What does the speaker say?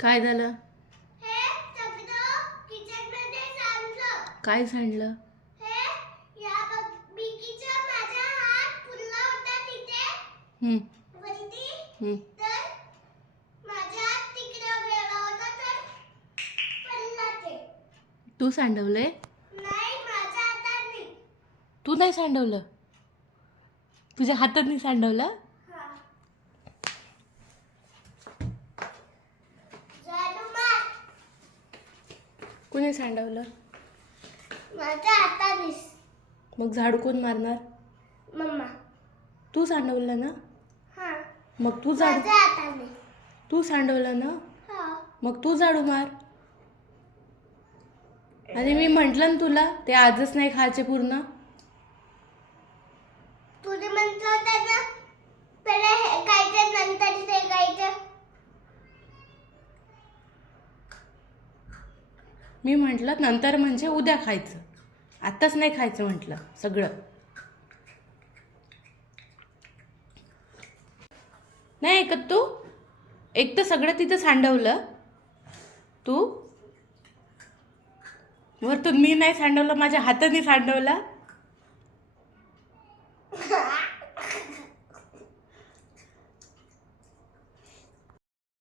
काय झालं? हे सगळं किचनमध्ये सांडलं. काय सांडलं? हे या बिकीचा माझा हात पुरला होता तिथे वरती. तर माझा हात तिकडे गेला होता तर पडला ते. तू सांडवलंय? नाही माझ्या हाताने. तू नाही सांडवलं? तुझ्या हाताने सांडवलं? हा. झाडू मार. कुणी सांडवलं? माझ्या हातानेच. मग झाडू कोण मारणार? मम्मा. तू सांडवलं ना? हा. मग तू झाडू माझ्या हाताने. तू सांडवलं ना? हा. मग तू झाडू मार. आणि मी म्हंटल ना तुला ते आजच नाही खायचे पूर्ण. तुझे म्हटलं होतं ना पहिले हे खायचं नंतर ते खायचं. मी म्हंटल नंतर म्हणजे उद्या खायचं, आत्ताच नाही खायचं म्हटलं सगळं. नाही ऐकत तू? एक तर सगळं तिथं सांडवलं तू, वरतून मी नाही सांडवलं, माझ्या हाताने सांडवला.